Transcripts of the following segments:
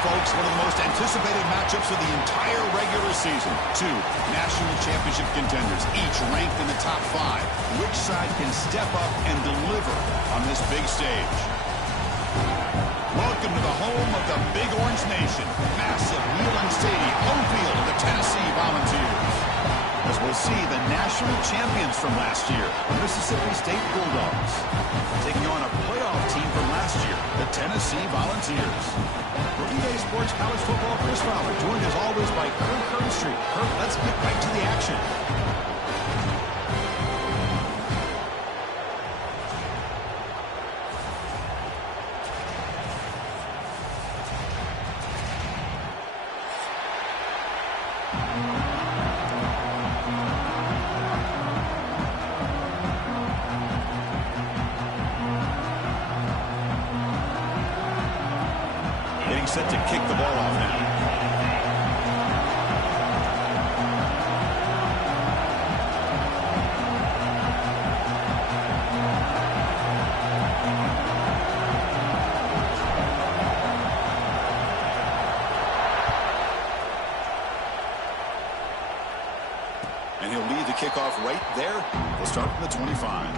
folks, one of the most anticipated matchups of the entire regular season. Two national championship contenders, each ranked in the top 5. Which side can step up and deliver on this big stage? Welcome to the home of the Big Orange Nation. Massive Neyland Stadium, home field of the Tennessee Volunteers. As we'll see, the national champions from last year, the Mississippi State Bulldogs, taking on a playoff team from last year, the Tennessee Volunteers. For EA Sports College Football, Chris Fowler, joined as always by Kurt Curtis. Kurt, let's get right to the action. Getting set to kick the ball off now. And he'll lead the kickoff right there. We'll start from the 25.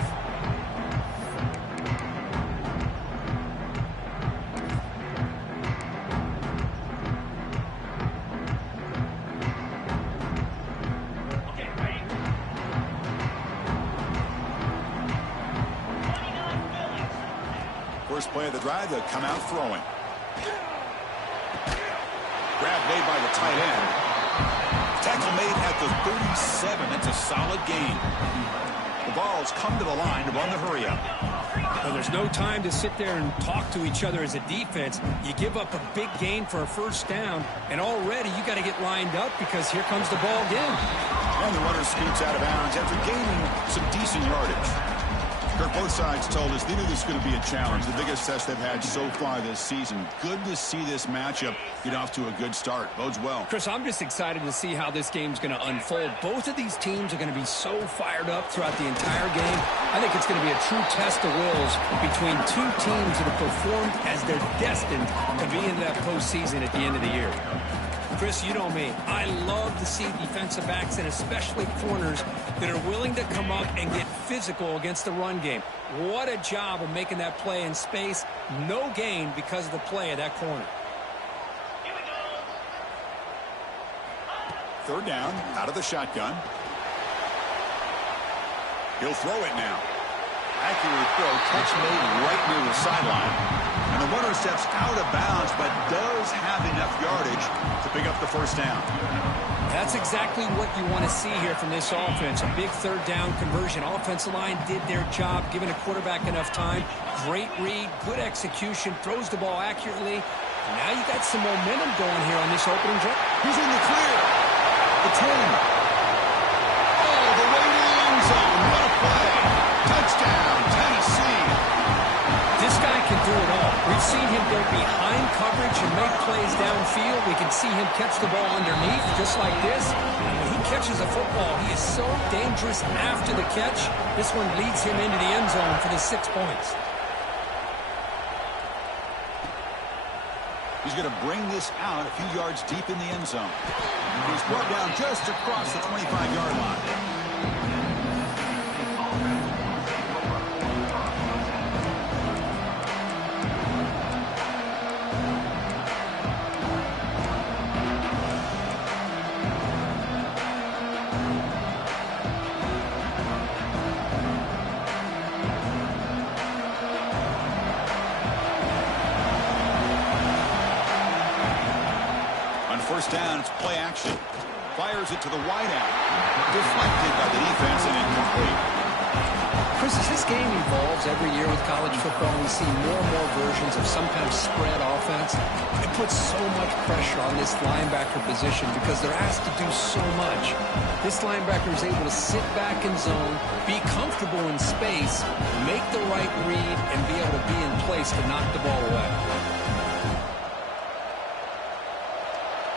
First play of the drive, they'll come out throwing. Grab made by the tight end. Tackle made at the 37. That's a solid gain. The Vols come to the line to run the hurry up. Well, there's no time to sit there and talk to each other as a defense. You give up a big gain for a first down, and already you got to get lined up because here comes the ball again. And the runner scoots out of bounds after gaining some decent yardage. Kirk, both sides told us they knew this was going to be a challenge, the biggest test they've had so far this season. Good to see this matchup get off to a good start. Bodes well. Chris, I'm just excited to see how this game's going to unfold. Both of these teams are going to be so fired up throughout the entire game. I think it's going to be a true test of wills between two teams that have performed as they're destined to be in that postseason at the end of the year. Chris, you know me. I love to see defensive backs and especially corners that are willing to come up and get physical against the run game. What a job of making that play in space. No gain because of the play of that corner. Third down, out of the shotgun. He'll throw it now. Accurate throw, catch made right near the sideline. And the runner steps out of bounds, but does have enough yardage to pick up the first down. That's exactly what you want to see here from this offense. A big third down conversion. Offensive line did their job, giving a quarterback enough time. Great read, good execution, throws the ball accurately. Now you got some momentum going here on this opening drive. He's in the clear. The 10. Oh, the way to the end zone. What a play. Touchdown, Tennessee. This guy can do it all. We've seen him go behind coverage and make plays downfield. We can see him catch the ball underneath just like this. And when he catches a football, he is so dangerous after the catch. This one leads him into the end zone for the 6 points. He's going to bring this out a few yards deep in the end zone. He's brought down just across the 25-yard line. First down, it's play action. Fires it to the wideout. Deflected by the defense and incomplete. Chris, as this game evolves every year with college football, we see more and more versions of some kind of spread offense. It puts so much pressure on this linebacker position because they're asked to do so much. This linebacker is able to sit back in zone, be comfortable in space, make the right read, and be able to be in place to knock the ball away.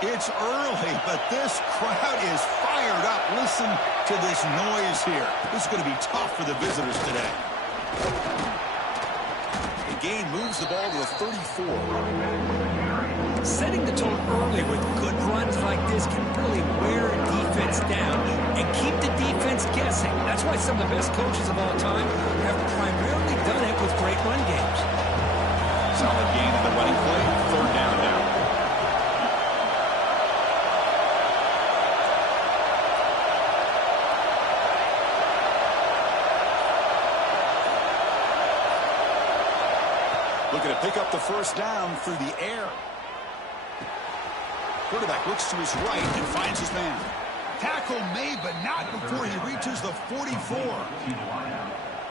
It's early, but this crowd is fired up. Listen to this noise here. This is going to be tough for the visitors today. The gain moves the ball to the 34. Setting the tone early with good runs like this can really wear a defense down and keep the defense guessing. That's why some of the best coaches of all time have primarily done it with great run games. Solid gain in the running play. Third down now. Looking to pick up the first down through the air. Quarterback looks to his right and finds his man. Tackle made, but not before he reaches the 44.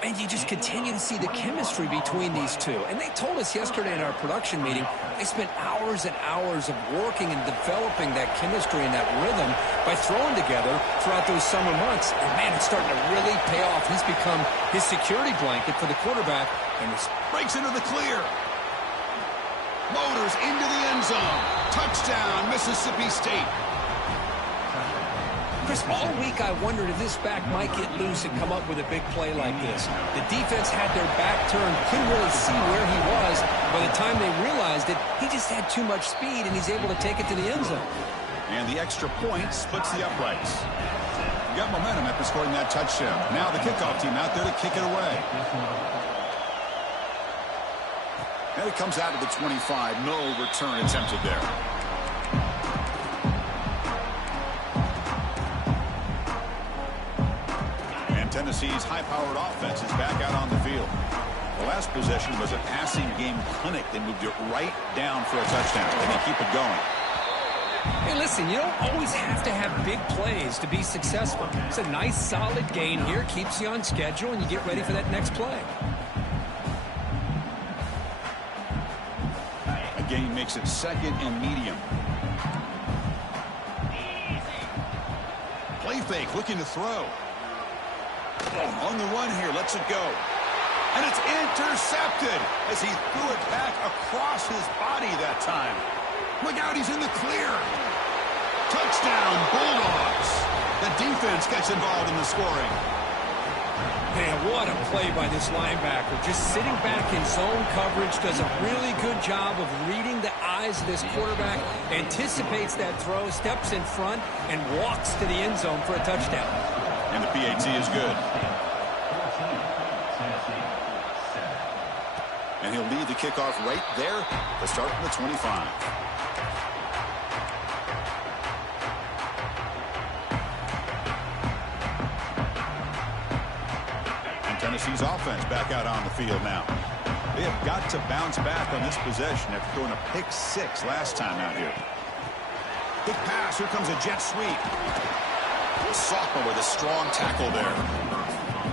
And you just continue to see the chemistry between these two. And they told us yesterday in our production meeting, they spent hours and hours of working and developing that chemistry and that rhythm by throwing together throughout those summer months. And, man, it's starting to really pay off. He's become his security blanket for the quarterback. And this breaks into the clear. Motors into the end zone. Touchdown, Mississippi State. Chris, all week I wondered if this back might get loose and come up with a big play like this. The defense had their back turned, couldn't really see where he was. By the time they realized it, he just had too much speed, and he's able to take it to the end zone. And the extra point splits the uprights. You got momentum after scoring that touchdown. Now the kickoff team out there to kick it away. And it comes out of the 25. No return attempted there. Tennessee's high-powered offense is back out on the field. The last possession was a passing game clinic. They moved it right down for a touchdown. Can they keep it going? Hey, listen, you don't always have to have big plays to be successful. It's a nice, solid gain here. Keeps you on schedule, and you get ready for that next play. A gain makes it second and medium. Play fake, looking to throw. On the run here, lets it go. And it's intercepted as he threw it back across his body that time. Look out, he's in the clear. Touchdown, Bulldogs. The defense gets involved in the scoring. Man, what a play by this linebacker. Just sitting back in zone coverage, does a really good job of reading the eyes of this quarterback, anticipates that throw, steps in front, and walks to the end zone for a touchdown. And the PAT is good. And he'll lead the kickoff right there to start from the 25. And Tennessee's offense back out on the field now. They have got to bounce back on this possession after throwing a pick 6 last time out here. Big pass. Here comes a jet sweep. Sophomore with a strong tackle there.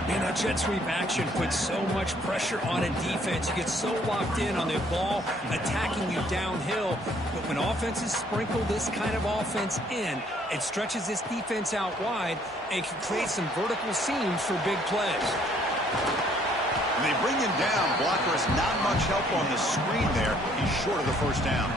Man, that jet sweep action puts so much pressure on a defense. You get so locked in on the ball attacking you downhill. But when offenses sprinkle this kind of offense in, it stretches this defense out wide and can create some vertical seams for big plays. And they bring him down. Blocker has not much help on the screen there. He's short of the first down.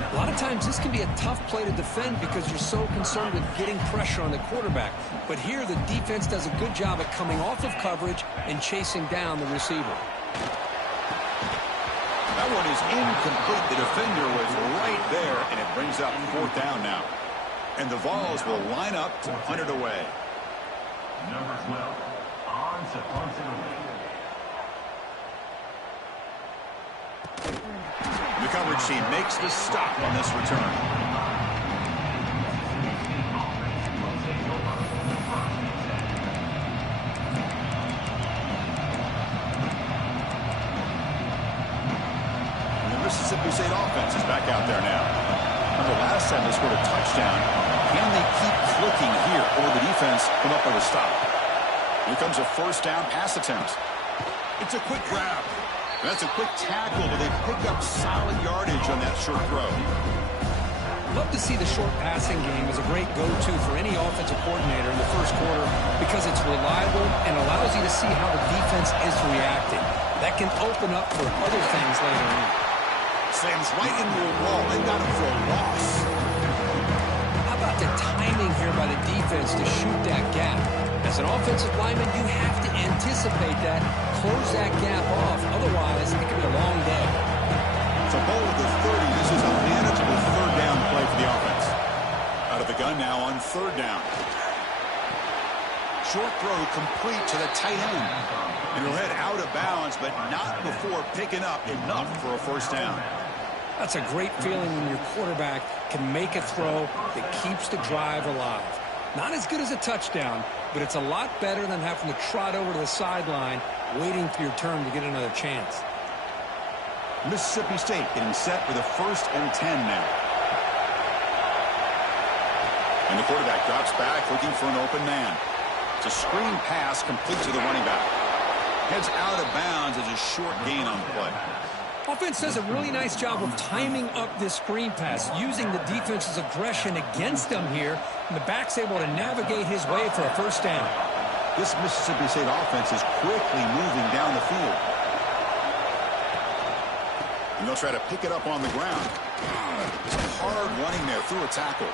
A lot of times this can be a tough play to defend because you're so concerned with getting pressure on the quarterback. But here the defense does a good job at coming off of coverage and chasing down the receiver. That one is incomplete. The defender was right there, and it brings up 4th down now. And the Vols will line up to punt it away. Number 12, on to punt it away. The coverage team makes the stop on this return. And the Mississippi State offense is back out there now. Remember last time they scored a touchdown. Can they keep clicking here, or will the defense come up with a stop? Here comes a 1st down pass attempt. It's a quick grab. That's a quick tackle, but they pick up solid yardage on that short throw. Love to see the short passing game as a great go-to for any offensive coordinator in the first quarter because it's reliable and allows you to see how the defense is reacting. That can open up for other things later on. Slams right into a wall. They got him for a loss. How about the timing here by the defense to shoot that gap? As an offensive lineman, you have to anticipate that, close that gap off. Otherwise, it could be a long day. It's a ball at the 30. This is a manageable third down play for the offense. Out of the gun now on third down. Short throw complete to the tight end. And he'll head out of bounds, but not before picking up enough for a first down. That's a great feeling when your quarterback can make a throw that keeps the drive alive. Not as good as a touchdown, but it's a lot better than having to trot over to the sideline waiting for your turn to get another chance. Mississippi State getting set for the 1st and 10 now. And the quarterback drops back looking for an open man. It's a screen pass complete to the running back. Heads out of bounds as a short gain on the play. Offense does a really nice job of timing up this screen pass, using the defense's aggression against them here, and the back's able to navigate his way for a first down. This Mississippi State offense is quickly moving down the field. And they'll try to pick it up on the ground. Some hard running there through a tackle.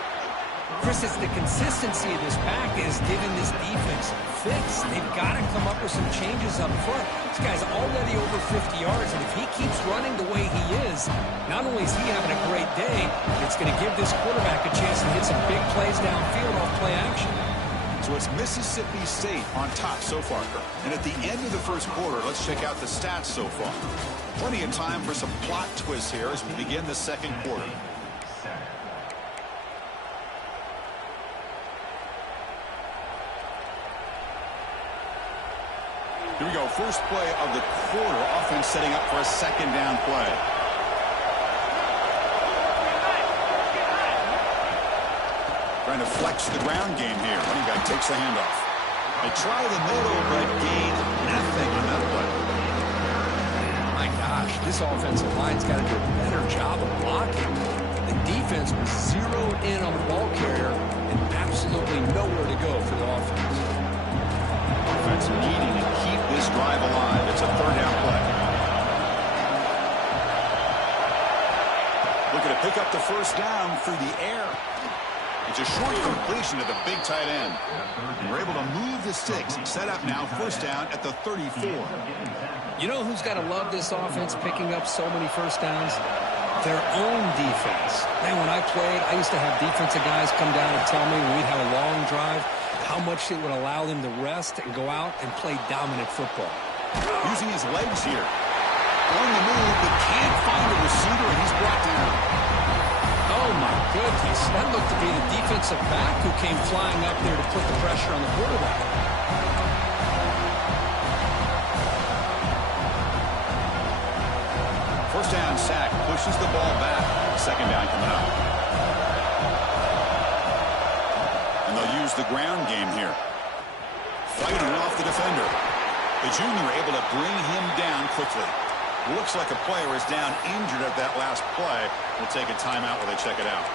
Chris, it's the consistency of this back is giving this defense fits. They've got to come up with some changes up front. This guy's already over 50 yards, and if he keeps running the way he is, not only is he having a great day, it's going to give this quarterback a chance to hit some big plays downfield off play action. So it's Mississippi State on top so far. And at the end of the first quarter, let's check out the stats so far. Plenty of time for some plot twists here as we begin the second quarter. Here we go. First play of the quarter. Offense setting up for a second down play. Trying to flex the ground game here. Running back takes the handoff. They try the middle, but gain nothing on that play. My gosh, this offensive line's got to do a better job of blocking. The defense was zeroed in on the ball carrier and absolutely nowhere to go for the offense. Offense needing to keep this drive alive. It's a third down play. Looking to pick up the first down through the air. It's a short completion to the big tight end. And we're able to move the sticks and set up now first down at the 34. You know who's got to love this offense picking up so many first downs? Their own defense. Man, when I played, I used to have defensive guys come down and tell me when we'd have a long drive how much it would allow them to rest and go out and play dominant football. Using his legs here. On the move, but can't find a receiver, and he's brought down. Oh, my goodness. That looked to be the defensive back who came flying up there to put the pressure on the quarterback. First down sack pushes the ball back. Second down coming up. And they'll use the ground game here. Fighting off the defender. The junior able to bring him down quickly. Looks like a player is down injured at that last play. We'll take a timeout while they check it out.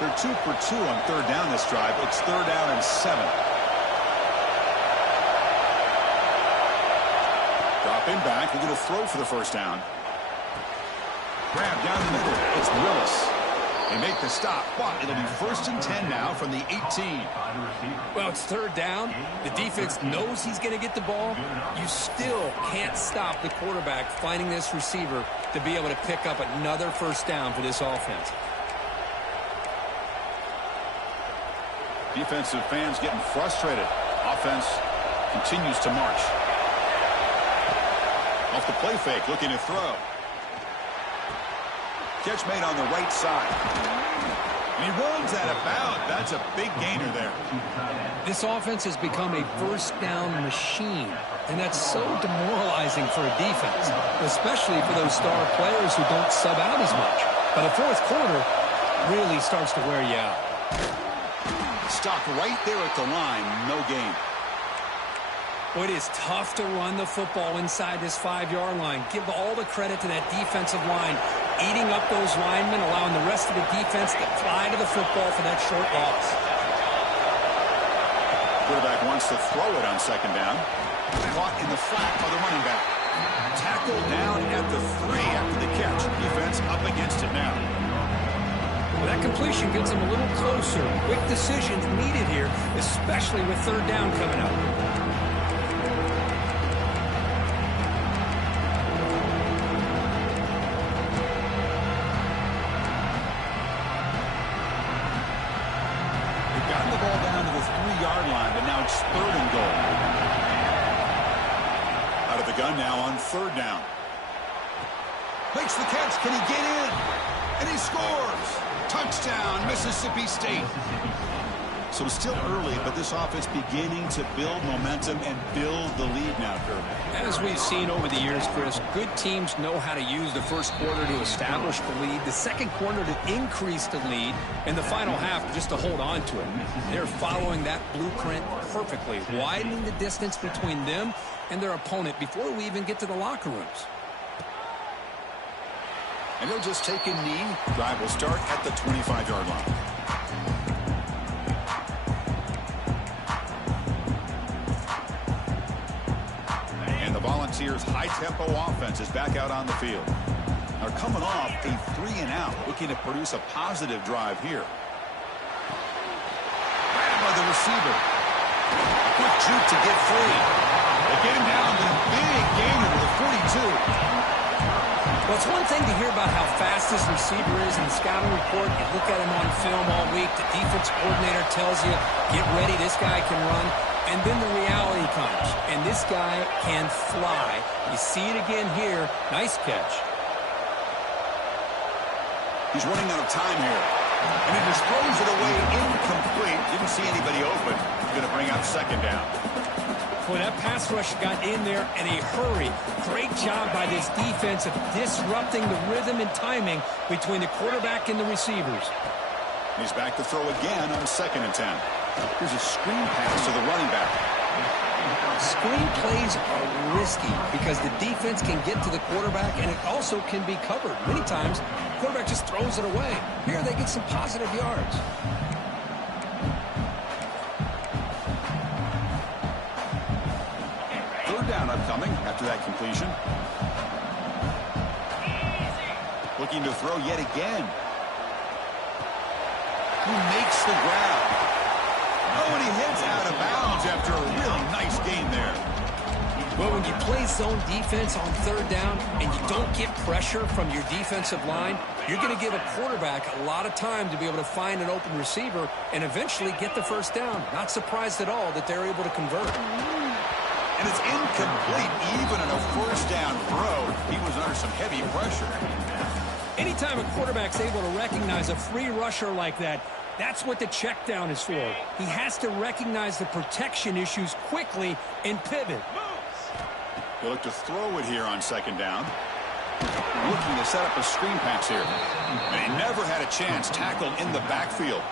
They're 2 for 2 on third down this drive. It's third down and 7. Dropping back. We're going to throw for the first down. Grab down the middle. It's Willis. They make the stop, but it'll be first and 10 now from the 18. Well, it's third down. The defense knows he's going to get the ball. You still can't stop the quarterback finding this receiver to be able to pick up another first down for this offense. Defensive fans getting frustrated. Offense continues to march. Off the play fake, looking to throw. Catch made on the right side. And he runs that about. That's a big gainer there. This offense has become a first down machine, and that's so demoralizing for a defense, especially for those star players who don't sub out as much. By the fourth quarter, really starts to wear you out. Stopped right there at the line. No gain. Well, it is tough to run the football inside this 5-yard line. Give all the credit to that defensive line, eating up those linemen, allowing the rest of the defense to fly to the football for that short loss. Quarterback wants to throw it on second down. Caught in the flat by the running back. Tackled down at the 3 after the catch. Defense up against it now. Well, that completion gets them a little closer. Quick decisions needed here, especially with third down coming up. the ball down to the 3-yard line, but now it's 3rd and goal. Out of the gun now on 3rd down. Makes the catch. Can he get in? And he scores. Touchdown, Mississippi State. So it's still early, but this offense beginning to build momentum and build the lead now, Kirby. As we've seen over the years, Chris, good teams know how to use the first quarter to establish the lead, the second quarter to increase the lead, and the final half just to hold on to it. They're following that blueprint perfectly, widening the distance between them and their opponent before we even get to the locker rooms. And he'll just take a knee. Drive will start at the 25-yard line. Volunteers' high-tempo offense is back out on the field. They're coming off a 3-and-out, looking to produce a positive drive here. Grabbed by the receiver. Quick juke to get free. They get him down to the big gain to the 42. Well, it's one thing to hear about how fast this receiver is in the scouting report. You look at him on film all week. The defense coordinator tells you, get ready, this guy can run. And then the reality comes, and this guy can fly. You see it again here. Nice catch. He's running out of time here. And he just throws it away incomplete. Didn't see anybody open. He's going to bring up 2nd down. Boy, that pass rush got in there in a hurry. Great job by this defense of disrupting the rhythm and timing between the quarterback and the receivers. He's back to throw again on 2nd and 10. Here's a screen pass to the running back. Screen plays are risky because the defense can get to the quarterback and it also can be covered. Many times, the quarterback just throws it away. Here they get some positive yards. Third down upcoming after that completion. Looking to throw yet again. Who makes the grab? Oh, and he heads out of bounds after a really nice gain there. Well, when you play zone defense on 3rd down and you don't get pressure from your defensive line, you're going to give a quarterback a lot of time to be able to find an open receiver and eventually get the 1st down. Not surprised at all that they're able to convert. And it's incomplete. Even in a 1st down throw, he was under some heavy pressure. Anytime a quarterback's able to recognize a free rusher like that, that's what the check down is for. He has to recognize the protection issues quickly and pivot. He'll look to throw it here on 2nd down. Looking to set up a screen pass here. And he never had a chance tackled in the backfield.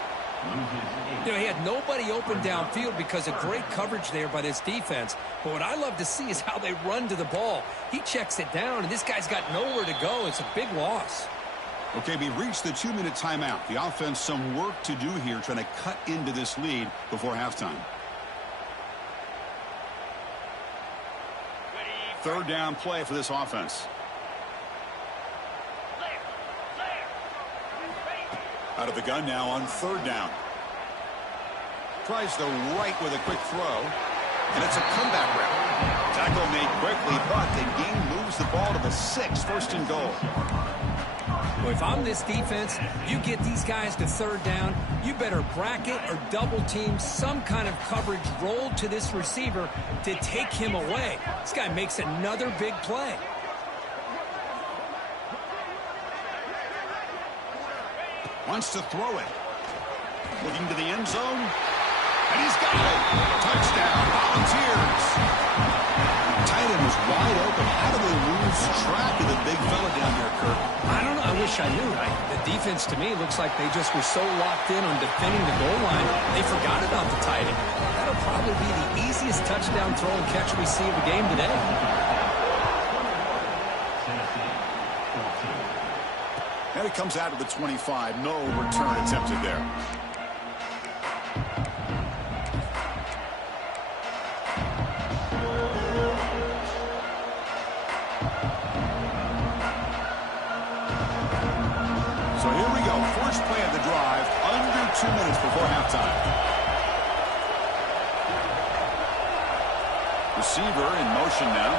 You know, he had nobody open downfield because of great coverage there by this defense. But what I love to see is how they run to the ball. He checks it down, and this guy's got nowhere to go. It's a big loss. Okay, we reached the 2-minute timeout. The offense some work to do here trying to cut into this lead before halftime. 3rd down play for this offense. Out of the gun now on 3rd down. Tries the right with a quick throw. And it's a comeback route. Tackle made quickly, but the game moves the ball to the 6, 1st and goal. Well, if I'm this defense, you get these guys to 3rd down, you better bracket or double team some kind of coverage roll to this receiver to take him away. This guy makes another big play. Wants to throw it. Looking to the end zone. And he's got it. Touchdown, Volunteers. Tight end was wide open. How do they lose track of the big fella down there, Kirk? I don't know. I wish I knew. The defense, to me, looks like they just were so locked in on defending the goal line, they forgot about the tight end. That'll probably be the easiest touchdown throw and catch we see of the game today. And it comes out of the 25. No return attempted there. So here we go. First play of the drive. Under 2 minutes before halftime. Receiver in motion now.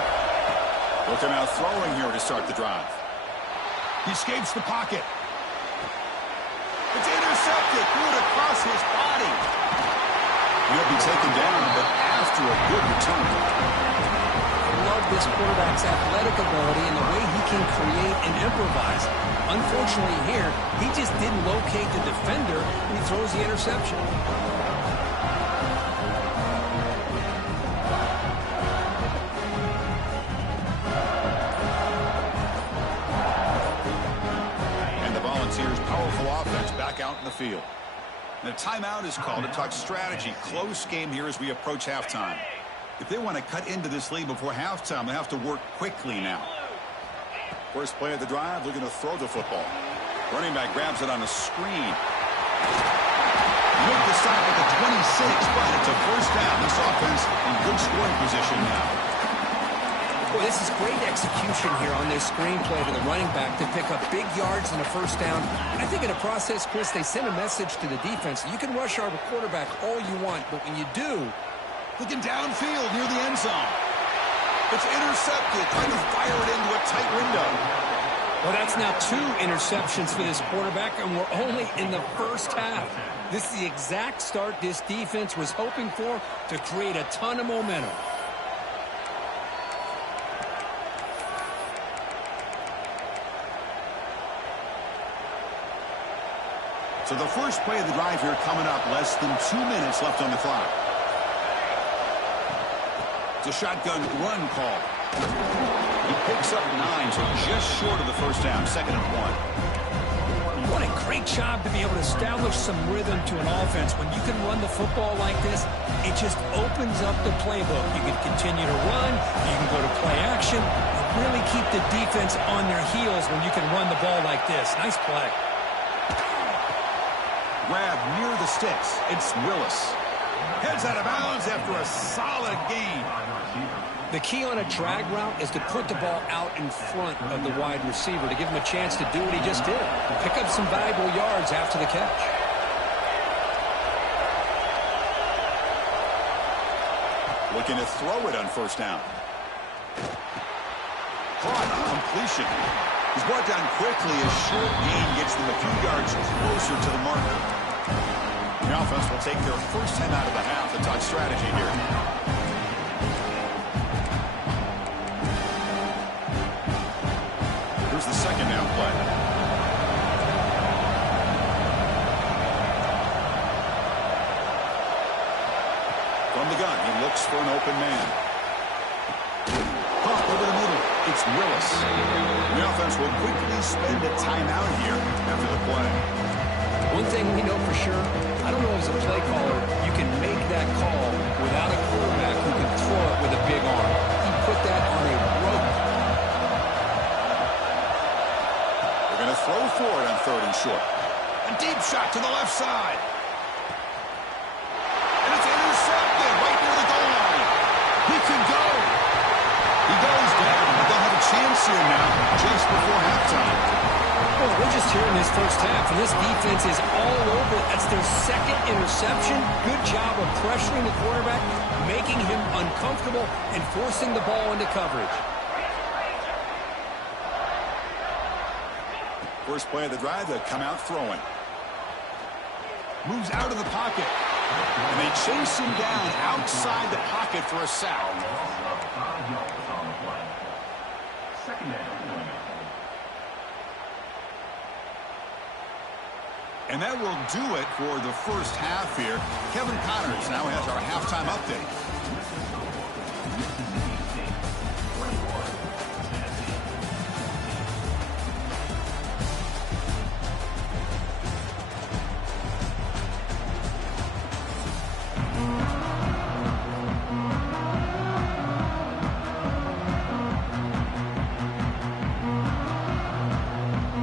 Looking out throwing here to start the drive. He escapes the pocket. It's intercepted. Threw it across his body. He'll be taken down, but after a good return. I love this quarterback's athletic ability and the way he can create and improvise. Unfortunately here, he just didn't locate the defender when he throws the interception. And the Volunteers' powerful offense back out in the field. And a timeout is called to talk strategy. Close game here as we approach halftime. If they want to cut into this lead before halftime, they have to work quickly now. First play of the drive, looking to throw the football. Running back grabs it on a screen. Make the stop at the 26, but it's a first down. This offense in good scoring position now. Boy, this is great execution here on this screenplay to the running back to pick up big yards and a first down. I think in the process, Chris, they send a message to the defense. You can rush our quarterback all you want, but when you do, looking downfield near the end zone. It's intercepted, trying to fire it into a tight window. Well, that's now 2 interceptions for this quarterback, and we're only in the first half. This is the exact start this defense was hoping for to create a ton of momentum. So the first play of the drive here coming up, less than 2 minutes left on the clock. It's a shotgun run call. He picks up 9, so just short of the first down, 2nd and 1. What a great job to be able to establish some rhythm to an offense. When you can run the football like this, it just opens up the playbook. You can continue to run, you can go to play action, and really keep the defense on their heels when you can run the ball like this. Nice play. Grab near the sticks. It's Willis. Heads out of bounds after a solid gain. The key on a drag route is to put the ball out in front of the wide receiver to give him a chance to do what he just did. Pick up some valuable yards after the catch. Looking to throw it on first down. Caught on completion. He's brought down quickly. A short gain gets them a few yards closer to the marker. The offense will take their first time out of the half to talk strategy here. Here's the second down play. From the gun, he looks for an open man. Pump over the middle. It's Willis. The offense will quickly spend a timeout here after the play. One thing we know for sure, I don't know as a play caller, you can make that call without a quarterback who can throw it with a big arm. He put that on a rope. They're going to throw for it on 3rd and short. A deep shot to the left side. And it's intercepted right near the goal line. He can go. He goes down, but they'll have a chance here now just before halftime. Well, we're just here in this first half, and this defense is all over. That's their 2nd interception. Good job of pressuring the quarterback, making him uncomfortable, and forcing the ball into coverage. First play of the drive, they come out throwing. Moves out of the pocket. And they chase him down outside the pocket for a sack. And that will do it for the first half here. Kevin Connors now has our halftime update.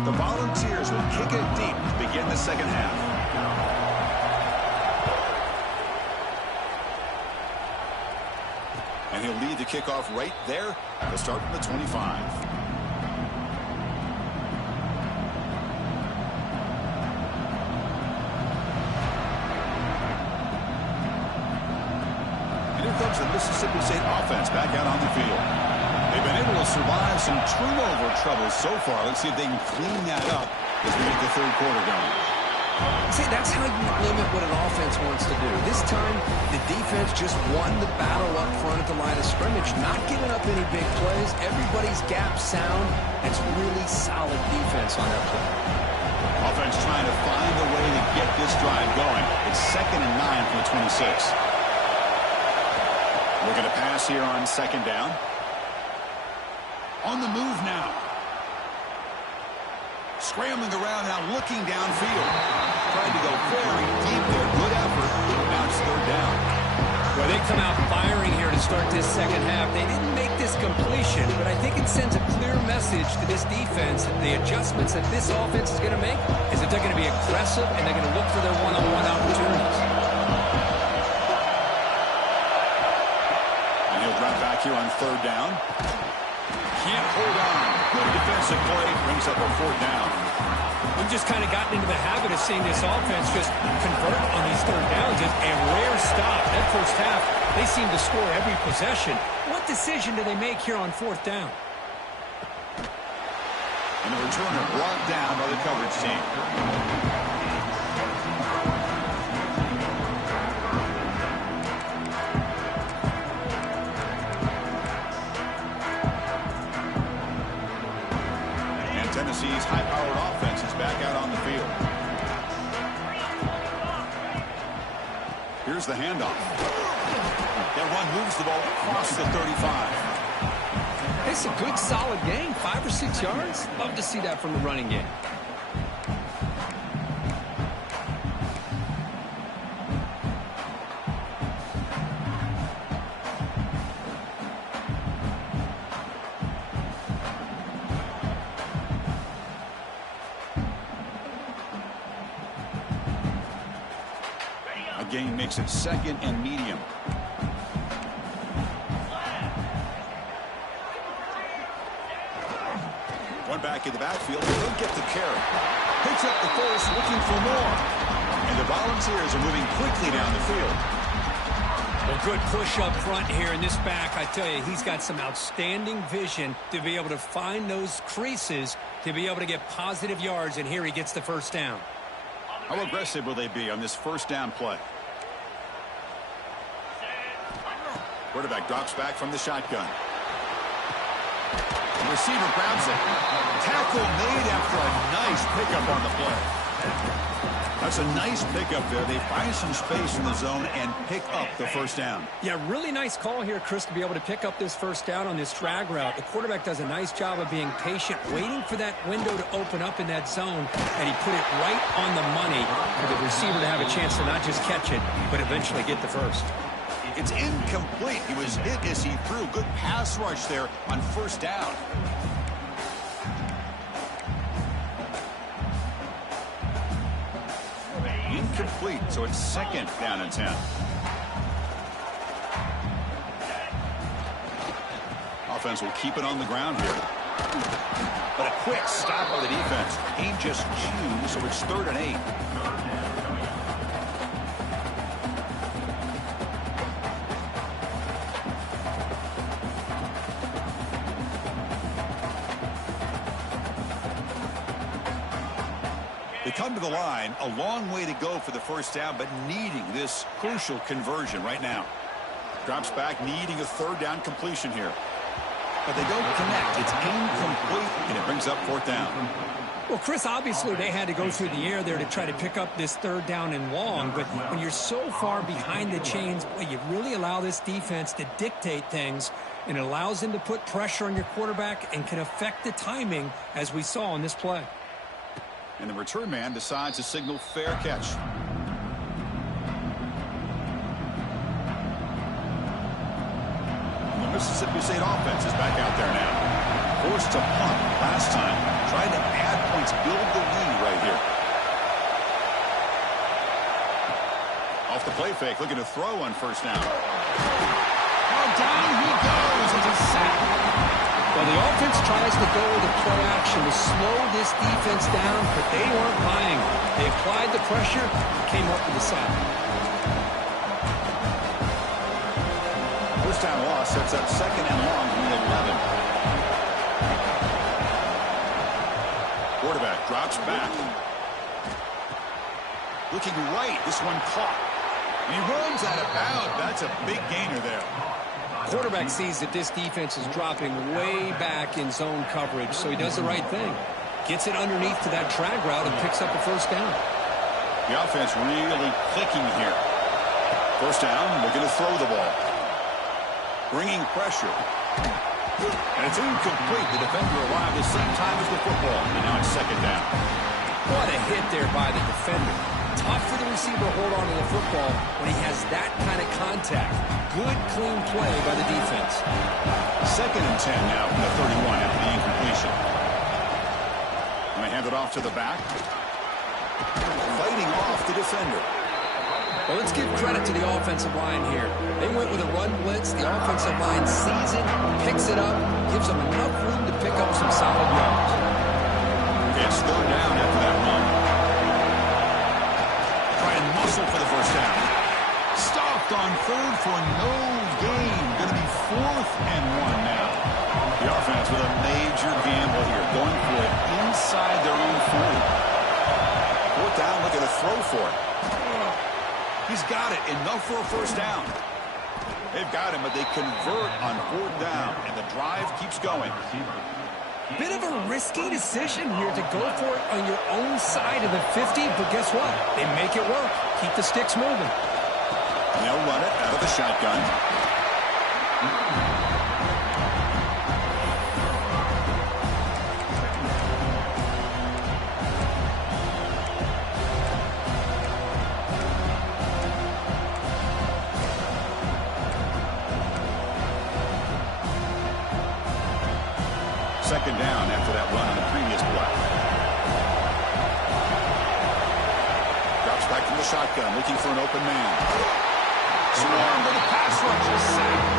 The Volunteers will kick it deep to begin the second half. And he'll lead the kickoff right there. They'll start from the 25. And here comes the Mississippi State offense back out on the field. They've been able to survive some turnover troubles so far. Let's see if they can clean that up as we get the third quarter going. See, that's how you limit what an offense wants to do. This time, the defense just won the battle up front at the line of scrimmage, not giving up any big plays. Everybody's gap sound. It's really solid defense on that play. Offense trying to find a way to get this drive going. It's 2nd and 9 from the 26. Looking to pass here on 2nd down. On the move now. Scrambling around now, looking downfield. Tried to go very deep there. Good effort. Now it's 3rd down. Well, they come out firing here to start this second half. They didn't make this completion, but I think it sends a clear message to this defense that the adjustments that this offense is going to make is that they're going to be aggressive and they're going to look for their one-on-one opportunities. And he'll drop back here on 3rd down. Can't hold on. Good defensive play brings up a 4th down. We've just kind of gotten into the habit of seeing this offense just convert on these 3rd downs. It's a rare stop. That first half, they seem to score every possession. What decision do they make here on 4th down? And the returner brought down by the coverage team. Tennessee's high-powered offense is back out on the field. Here's the handoff. That run moves the ball across the 35. It's a good, solid game. 5 or 6 yards. Love to see that from the running game. Gain makes it 2nd and medium. One back in the backfield. He'll get the carry. Picks up the first, looking for more. And the Volunteers are moving quickly down the field. Well, good push up front here in this back. I tell you, he's got some outstanding vision to be able to find those creases, to be able to get positive yards, and here he gets the first down. How aggressive will they be on this 1st down play? Quarterback drops back from the shotgun. The receiver grabs it. Tackle made after a nice pickup on the play. That's a nice pickup there. They find some space in the zone and pick up the 1st down. Yeah, really nice call here, Chris, to be able to pick up this 1st down on this drag route. The quarterback does a nice job of being patient, waiting for that window to open up in that zone, and he put it right on the money for the receiver to have a chance to not just catch it, but eventually get the first. It's incomplete. He was hit as he threw. Good pass rush there on 1st down. Incomplete, so it's 2nd down and 10. Offense will keep it on the ground here. But a quick stop by the defense. Game just chewed, so it's 3rd and 8. They come to the line, a long way to go for the 1st down, but needing this crucial conversion right now. Drops back, needing a 3rd down completion here. But they don't connect. It's incomplete, and it brings up 4th down. Well, Chris, obviously they had to go through the air there to try to pick up this 3rd down and long, but when you're so far behind the chains, boy, you really allow this defense to dictate things, and it allows them to put pressure on your quarterback and can affect the timing, as we saw on this play. And the return man decides to signal fair catch. The Mississippi State offense is back out there now. Forced to punt last time. Trying to add points, build the lead right here. Off the play fake, looking to throw on 1st down. Oh, down he goes. It's a sack. Well, the offense tries to go with the play action to slow this defense down, but they weren't buying. They applied the pressure, came up with the sack. 1st down loss sets up 2nd and long from the 11. Quarterback drops back. Looking right. This one caught. And he runs out of bounds. That's a big gainer there. Quarterback sees that this defense is dropping way back in zone coverage, so he does the right thing. Gets it underneath to that drag route and picks up a first down. The offense really clicking here. First down, looking to throw the ball. Bringing pressure. And it's incomplete. The defender arrived the same time as the football. And now it's second down. What a hit there by the defender. Tough for the receiver to hold on to the football when he has that kind of contact. Good, clean play by the defense. Second and 10 now from the 31 after the incompletion. Going to hand it off to the back. Fighting off the defender. Well, let's give credit to the offensive line here. They went with a run blitz. The offensive line sees it, picks it up, gives them enough room to pick up some solid yards. It's third down after that run. Try and muscle for the first down. Stopped on third for no gain. Going to be 4th and 1 now. The offense with a major gamble here, going for it inside their own 40. 4th down, looking to throw for it. He's got it. Enough for a first down. They've got him, but they convert on 4th down, and the drive keeps going. Bit of a risky decision here to go for it on your own side of the 50, but guess what? They make it work. Keep the sticks moving. They'll run it out of the shotgun. Second down after that run on the previous play. Drops back from the shotgun, looking for an open man. Swarmed with a pass rush is sacked.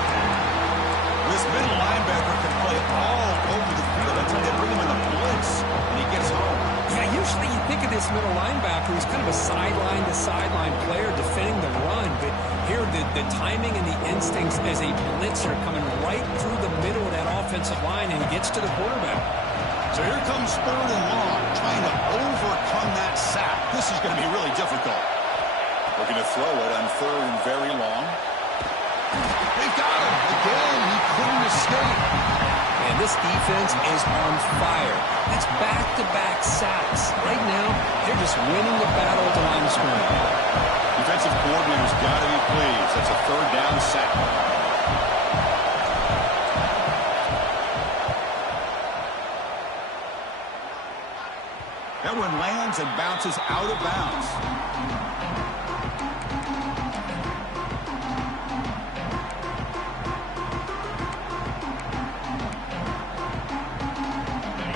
This middle linebacker can play all over the field until they bring him in the blitz, and he gets home. Yeah, usually you think of this middle linebacker as kind of a sideline-to-sideline player defending the run, but here the timing and the instincts as a blitzer coming right through the middle of that offensive line, and he gets to the quarterback. So here comes 3rd and long, trying to overcome that sack. This is going to be really difficult. Looking to throw it on 3rd and very long. They've got him. Again, he couldn't escape. And this defense is on fire. That's back-to-back sacks. Right now, they're just winning the battle at the line of scrimmage. Defensive coordinator's got to be pleased. That's a 3rd down sack. That one lands and bounces out of bounds.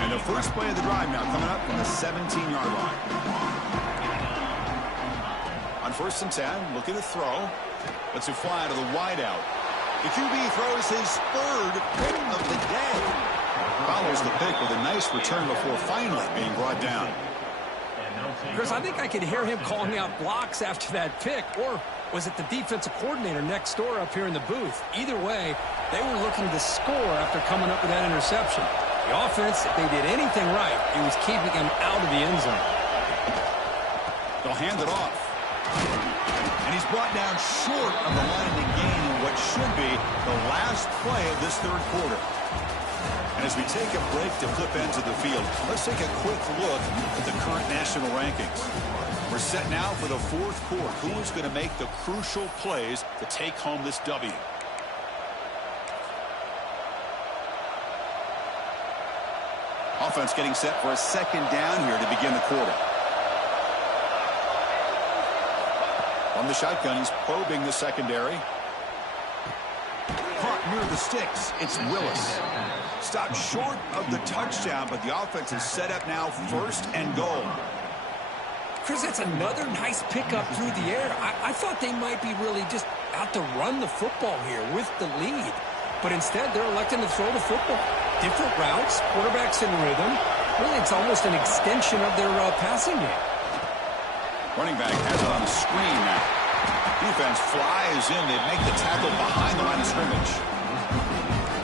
And the first play of the drive now coming up from the 17-yard line. On 1st and 10, looking to throw. Lets it fly to the wideout. The QB throws his 3rd pick of the day. Follows the pick with a nice return before finally being brought down. Chris, I think I could hear him calling out blocks after that pick, or was it the defensive coordinator next door up here in the booth? Either way, they were looking to score after coming up with that interception. The offense, if they did anything right, it was keeping them out of the end zone. They'll hand it off. And he's brought down short of the line to gain in what should be the last play of this 3rd quarter. And as we take a break to flip ends of the field, let's take a quick look at the current national rankings. We're set now for the 4th quarter. Who is going to make the crucial plays to take home this W? Offense getting set for a second down here to begin the quarter. On the shotgun, he's probing the secondary. Caught near the sticks. It's Willis. Stopped short of the touchdown, but the offense is set up now 1st and goal. Chris, that's another nice pickup through the air. I thought they might be really just out to run the football here with the lead. But instead, they're electing to throw the football. Different routes, quarterbacks in rhythm. Really, it's almost an extension of their passing game. Running back has it on the screen now. Defense flies in. They make the tackle behind the line of scrimmage.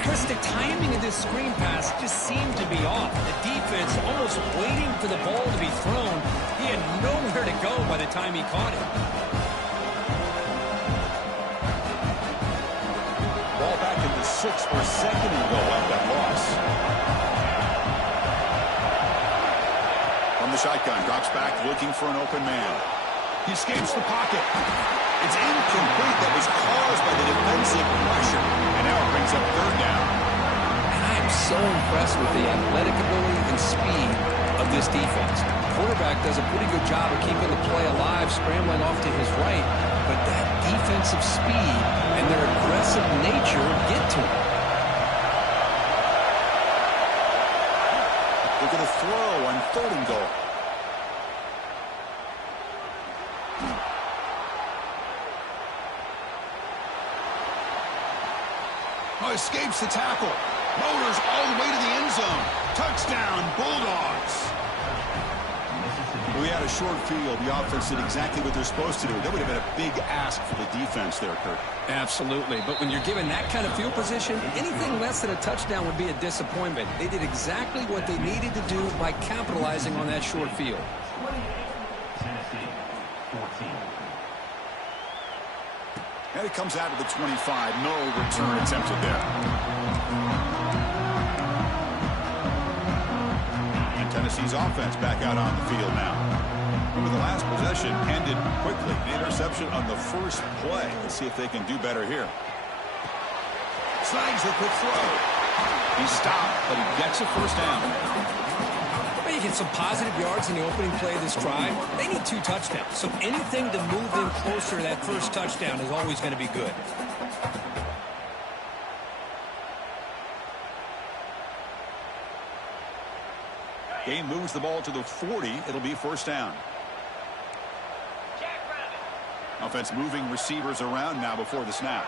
Chris, the timing of this screen pass just seemed to be off. The defense almost waiting for the ball to be thrown. He had nowhere to go by the the time he caught it. Ball back in the 6 for 2nd and goal at that loss. From the shotgun, drops back looking for an open man. He escapes the pocket. It's incomplete. That was caused by the defensive pressure. And now it brings up 3rd down. And I am so impressed with the athletic ability and speed of this defense. The quarterback does a pretty good job of keeping the play alive, scrambling off to his right. But that defensive speed and their aggressive nature get to him. Look at a throw on 3rd and goal. Escapes the tackle. Motors all the way to the end zone. Touchdown, Bulldogs. We had a short field. The offense did exactly what they're supposed to do. That would have been a big ask for the defense there, Kurt. Absolutely. But when you're given that kind of field position, anything less than a touchdown would be a disappointment. They did exactly what they needed to do by capitalizing on that short field. Tennessee, 14. And it comes out of the 25. No return attempted there. And Tennessee's offense back out on the field now. Remember, the last possession ended quickly. The interception on the first play. Let's see if they can do better here. Snags the quick throw. He stopped, but he gets a 1st down. You get some positive yards in the opening play of this drive. They need 2 touchdowns, so anything to move them closer to that 1st touchdown is always going to be good. Game moves the ball to the 40. It'll be 1st down. Offense moving receivers around now before the snap.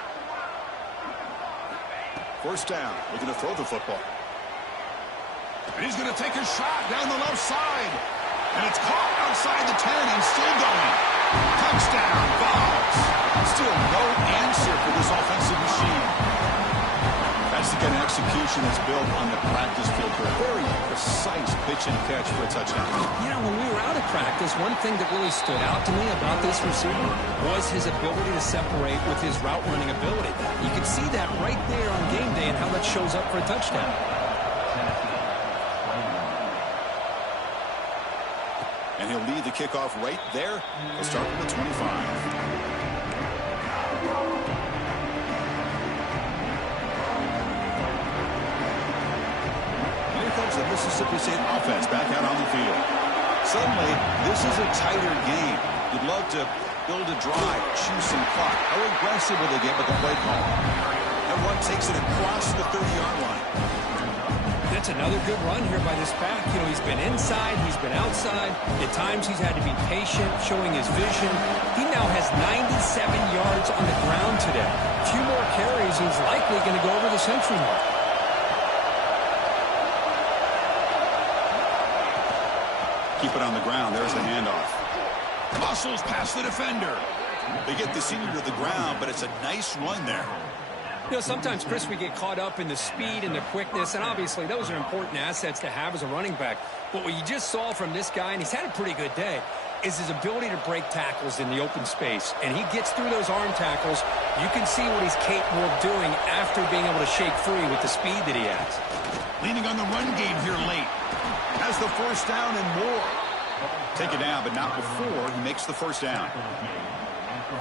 1st down. Looking to throw the football. And he's going to take a shot down the left side. And it's caught outside the 10 and still going. Touchdown, Dawgs. Still no answer for this offensive machine. That's the kind of execution that's built on the practice field for a very precise pitch and catch for a touchdown. You know, when we were out of practice, one thing that really stood out to me about this receiver was his ability to separate with his route running ability. You can see that right there on game day and how that shows up for a touchdown. And he'll lead the kickoff right there. He'll start with the 25. Here comes the Mississippi State offense back out on the field. Suddenly, this is a tighter game. You'd love to build a drive, choose some clock. How aggressive will they get with the play call? That one takes it across the 30-yard line. That's another good run here by this back. You know, he's been inside, he's been outside. At times he's had to be patient, showing his vision. He now has 97 yards on the ground today. A few more carries, he's likely going to go over the century mark. Keep it on the ground. There's the handoff. Muscles past the defender. They get the senior to the ground, but it's a nice run there. You know, sometimes, Chris, we get caught up in the speed and the quickness, and obviously those are important assets to have as a running back. But what you just saw from this guy, and he's had a pretty good day, is his ability to break tackles in the open space. And he gets through those arm tackles. You can see what he's capable of doing after being able to shake free with the speed that he has. Leaning on the run game here late. Has the 1st down and more. Take it down, but not before he makes the 1st down.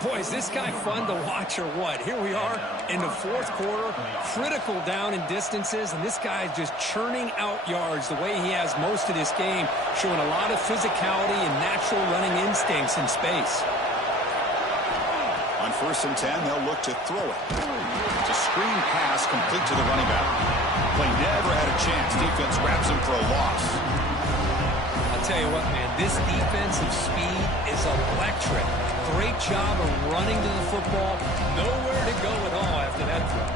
Boy, is this guy fun to watch or what? Here we are in the 4th quarter, critical down in distances, and this guy is just churning out yards the way he has most of this game, showing a lot of physicality and natural running instincts in space. On 1st and 10, they'll look to throw it. It's a screen pass complete to the running back. Play never had a chance. Defense grabs him for a loss. I'll tell you what, man, this defensive speed is electric. Great job of running to the football. Nowhere to go at all after that throw.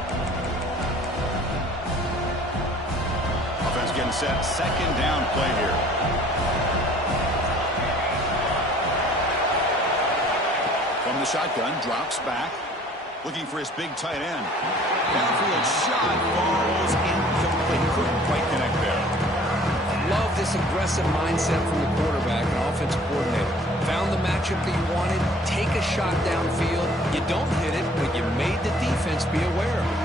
Offense getting set. 2nd down play here. From the shotgun, drops back. Looking for his big tight end. Downfield shot falls incomplete. Couldn't quite connect there. Love this aggressive mindset from the quarterback and offensive coordinator. Found the match matchup that you wanted, take a shot downfield. You don't hit it, but you made the defense be aware of it.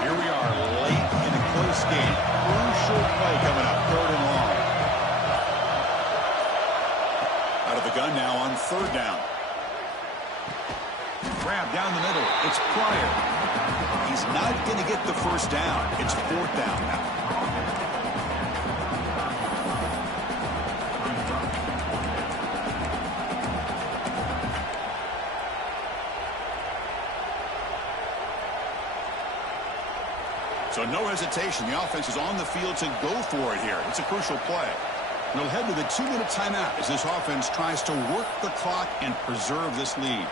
Here we are, late in a close game. Crucial play coming up, 3rd and long. Out of the gun now on 3rd down. Grab down the middle. It's Pryor. He's not going to get the 1st down. It's 4th down now. So no hesitation. The offense is on the field to go for it here. It's a crucial play. We'll head to the 2-minute timeout as this offense tries to work the clock and preserve this lead.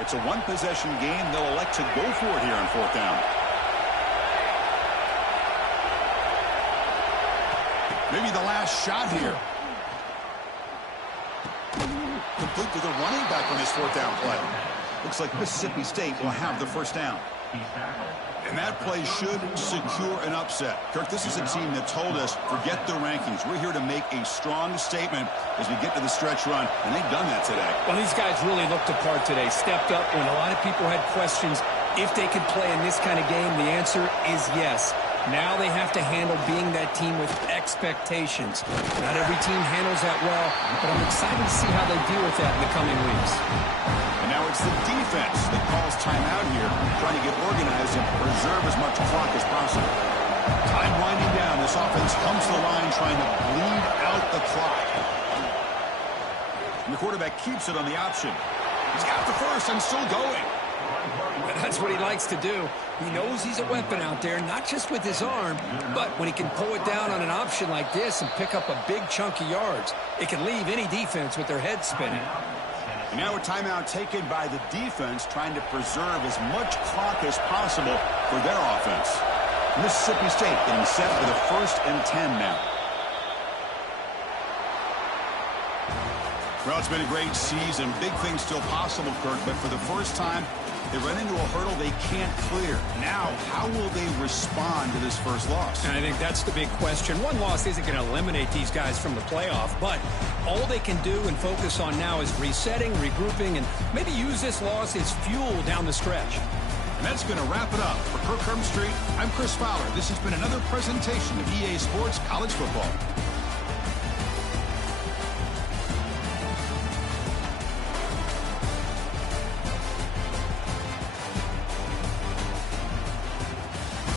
It's a one-possession game. They'll elect to go for it here on 4th down. Maybe the last shot here. Complete to the running back on this 4th down play. Looks like Mississippi State will have the 1st down. And that play should secure an upset. Kirk, this is a team that told us, forget the rankings. We're here to make a strong statement as we get to the stretch run, and they've done that today. Well, these guys really looked apart today, stepped up when a lot of people had questions if they could play in this kind of game. The answer is yes. Now they have to handle being that team with expectations. Not every team handles that well, but I'm excited to see how they deal with that in the coming weeks. And now it's the defense that calls timeout here, trying to get organized and preserve as much clock as possible. Time winding down. This offense comes to the line trying to bleed out the clock. And the quarterback keeps it on the option. He's got the 1st and still going. That's what he likes to do. He knows he's a weapon out there, not just with his arm, but when he can pull it down on an option like this and pick up a big chunk of yards, it can leave any defense with their head spinning. And now a timeout taken by the defense, trying to preserve as much clock as possible for their offense. Mississippi State getting set for the 1st and 10 now. Well, it's been a great season. Big things still possible, Kirk, but for the first time, they run into a hurdle they can't clear. Now, how will they respond to this first loss? And I think that's the big question. One loss isn't going to eliminate these guys from the playoff, but all they can do and focus on now is resetting, regrouping, and maybe use this loss as fuel down the stretch. And that's going to wrap it up. For Kirk Street, I'm Chris Fowler. This has been another presentation of EA Sports College Football.